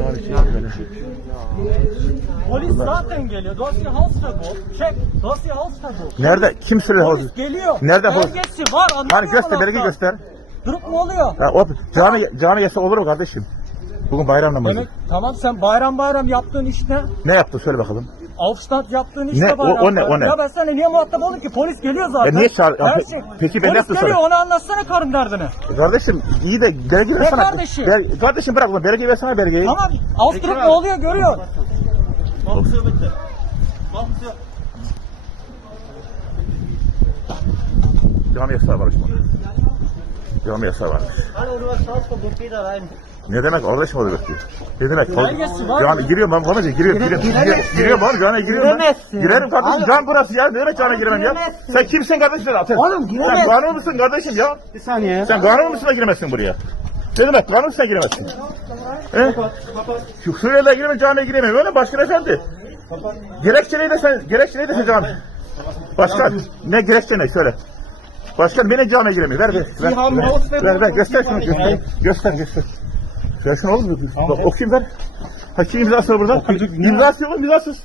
Böyle. Polis zaten geliyor. Dosya Halsterbol. Çek. Dosya Halsterbol. Nerede? Kim söyledi Polis havuz? geliyor. Nerede havuz? Belgesi var. anlamıyor Hani göster, musun belge hatta? göster. Durup mu oluyor? Ha, o, cami, cami yasak olur mu kardeşim? Bugün bayram namazı. Demek tamam sen bayram bayram yaptığın iş ne? Ne yaptın söyle bakalım. Aufstand yaptığın iş Ne? O- o ne, o ne? Ya ben sana niye muhatap oldum ki? Polis geliyor zaten. E niye çağır- Her Pe- şey. peki ben Polis geliyor sana? onu anlatsana karın derdini. E Kardeşim iyi de belge Ne versene. kardeşim? Bel- kardeşim bırak bunu. Belge versene belgeyi. Tamam. Avstrup ne oluyor görüyor. Cami yasağı varmış bak. Cami yasağı varmış. Ne demek o demek ki? Ne demek? Var. Cami giriyorum ben babacığım giriyorum. Giriyorum, giriyorum, giriyorum oğlum camiye giriyorum ben. Giremezsin. Girerim kardeşim Abi- cam burası ya. Ne demek camiye giremem ya? giremezsin. Sen kimsin kardeşim sen? Sen, Oğlum, Sen giremezsin. kanun musun kardeşim ya? Bir saniye. Sen kanun musun da giremezsin buraya? Ne demek? Kanun musun da giremezsin? He? Şu Suriye'de giremem camiye giremem. Öyle başkan efendi. Gerekçe neydi sen? Gerekçe neydi sen cami? Başkan ne gerekçe ne söyle. Başkan beni camiye giremiyor. Ver ver. Ver, ver, ver, ver. Göster şunu göster. Göster göster. Şunu oğlum. Bak, okuyayım ver. Ha kim imzası var burada? İmzası yok imzasız.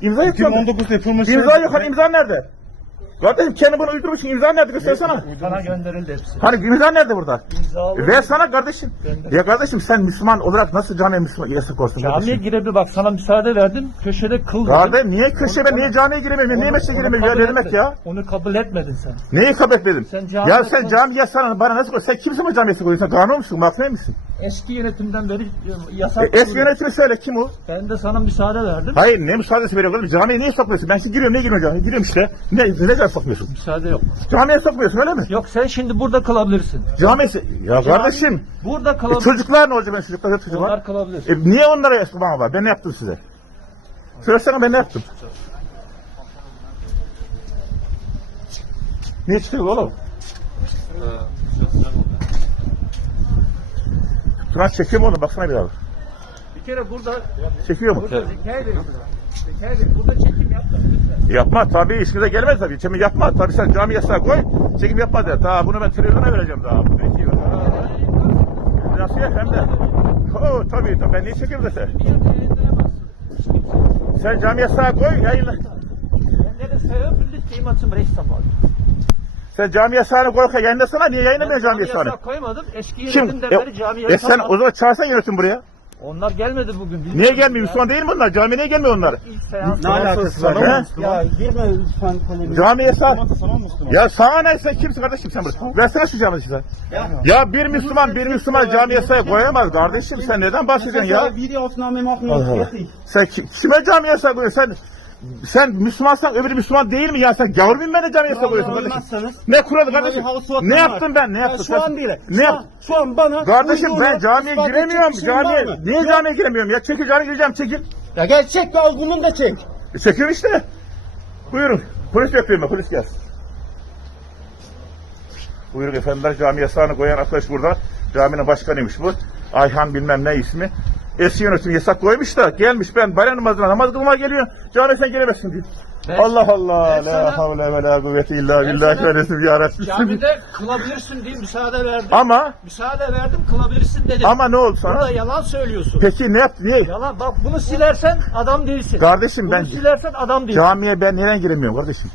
İmza yok. şu anda. 2019 yapılmış. İmza yok. Hani imza nerede? Kardeşim kendi bunu uydurmuşsun. İmza nerede? Göstersene. Sana gönderildi hepsi. Hani imza nerede burada? İmzalı. Ver sana kardeşim. Ya kardeşim sen Müslüman olarak nasıl camiye Müslüman yasak olsun Camiye kardeşim? girebilir bak sana müsaade verdim. Köşede kıl dedim. Kardeşim niye köşeye niye camiye giremiyorum? Niye mescide giremiyorum ya? Demek ya? Onu kabul etmedin sen. Neyi kabul etmedin? Sen cami ya sen cami yasağını bana nasıl? Sen kimsin bu cami yasak oluyorsun? Kanun musun? Mahkeme misin? Eski yönetimden beri E, yasak. eski yönetimi söyle kim o? Ben de sana müsaade verdim. Hayır ne müsaadesi veriyor oğlum? Camiye niye sokmuyorsun? Ben şimdi giriyorum niye girmiyorum camiye? Giriyorum işte. Ne, neden sokmuyorsun? Müsaade yok. Camiye sokmuyorsun öyle mi? Yok sen şimdi burada kalabilirsin. Camisi. Ya kardeşim. Burada E, kalabilirsin. çocuklar ne olacak ben çocuklar? Çocuk var. Onlar kalabilir. E, niye onlara bana var? Ben ne yaptım size? Söylesene ben ne yaptım? Niye çıkıyor oğlum? Turan çekiyor mu oğlum? Baksana bir abi. Bir kere burada Çekiyor mu? burada Zekai Bey. Zekai Bey burada çekim yapma. lütfen. Yapma tabii işinize gelmez tabii. Çekim yapma tabii sen cami yasağı koy. Çekim yapma der. Daha bunu ben televizyona vereceğim daha. Ne ki? Nasıl ya hem de? Oo tabii tabii ben niye çekiyorum da sen? Bir yerde yayınlayamazsın. Sen cami yasağı koy yayınla. Ben de veröffentlicht zum Rechtsanwalt. Sen cami yasağını koy yayınlasana niye yayınlamıyorsun cami yasağını? yasak koymadım. Eski Kim? yönetimden E, beri cami e yasak. sen o zaman çağırsan yönetim buraya. Onlar gelmedi bugün. bilmiyorum Niye ya. gelmiyor? Müslüman değil mi onlar? Camiye niye gelmiyor onlar? İlk seans. Ne alakası var? He? Ya girme lütfen polemiğe. Cami yasağı. Müslüman. Ya sana ne sen kimsin kardeşim sen burada? Versene şu cami yasağı. Ya bir Müslüman bir Müslüman cami yasağı koyamaz kardeşim sen neden bahsediyorsun ya? Videoaufnahme machen Allah Allah. Sen ki- kime cami yasağı koyuyorsun? Sen sen Müslümansan öbürü Müslüman değil mi ya? Sen gavur muyum ben de cami yasağı koyuyorsun kardeşim? Ne kuralı kardeşim? Ne var. yaptım ben? Ne Ya yaptım? Şu an değil. Ne yap? şu an bana Kardeşim ben camiye giremiyorum. Camiye niye camiye giremiyorum ya? Çekil camiye gireceğim çekil. Ya gel çek al bunun da çek. E, Çekiyorum işte. Buyurun. Polis yapıyorum ben. Polis gelsin. Buyurun efendiler. Cami yasağını koyan arkadaş burada. Caminin başkanıymış bu. Ayhan bilmem ne ismi. Eski yönetim yasak koymuş da gelmiş ben bayram namazına namaz kılmaya geliyor. Camiye sen gelemezsin diyor. Ben- Allah Allah. ben La havle ve la kuvvete illa sana- ve resim ya Rabbi. Camide kılabilirsin diye müsaade verdim. Ama Müsaade verdim kılabilirsin dedim. ama ne oldu sana? Burada yalan söylüyorsun. Peki ne yaptı? Niye? Yalan bak bunu silersen adam değilsin. Kardeşim bunu ben silersen adam değilsin. camiye ben neden giremiyorum kardeşim?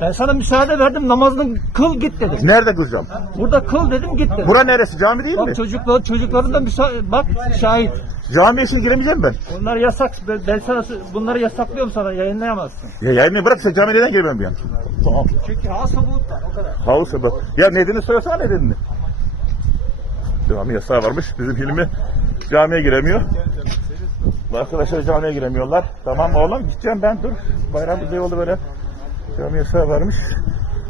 Ben sana müsaade verdim namazını kıl git dedim. Nerede kılacağım? Burada kıl dedim git dedim. Bura neresi? Cami değil mi? Bak çocuklar çocukların da müsaade bak şahit. Camiye şimdi giremeyeceğim ben. Bunlar yasak. Ben, ben sana bunları yasaklıyorum sana yayınlayamazsın. Ya yayını bırak sen camiye neden giremiyorum ben? Tamam. Çünkü has var o kadar. Havuz bak. Ya nedenini söylesene nedenini. Cami yasağı varmış. Bizim Hilmi camiye giremiyor. Arkadaşlar camiye giremiyorlar. Tamam oğlum gideceğim ben dur. Bayram ne oldu böyle? Cami yasağı varmış.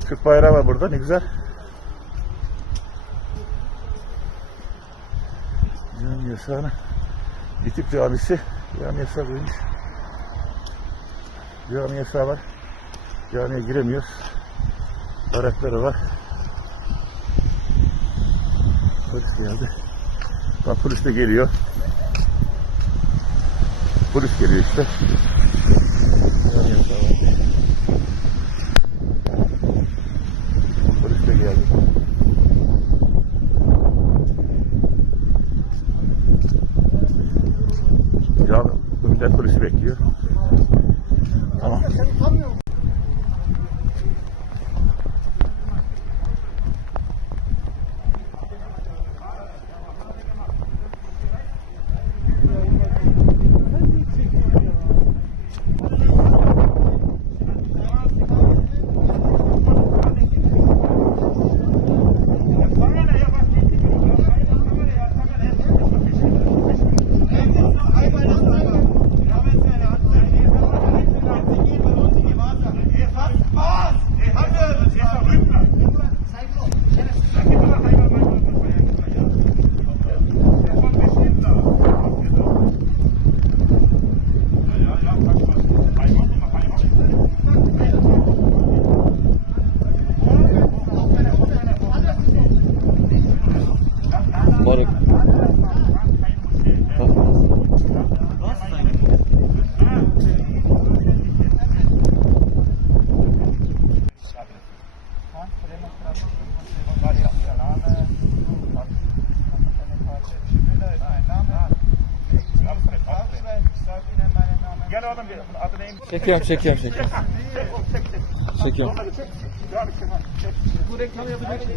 Türk bayrağı var burada ne güzel. Cami yasağını. Bitip camisi. Cami yasağı koymuş. Cami yasağı var. Camiye giremiyoruz. Barakları var. Polis geldi. Bak polis de geliyor. Polis geliyor işte. Yani yasağı var. Polis de geldi. Millet polisi bekliyor. Tamam. Moruk. Gel oğlum bir adı neymiş? Çekiyorum, çekiyorum, çekiyorum. Çekiyorum. Bu reklamı yapacaksınız.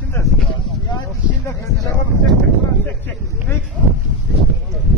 Kim dersin? Ya şimdi çek çek. Çek çek.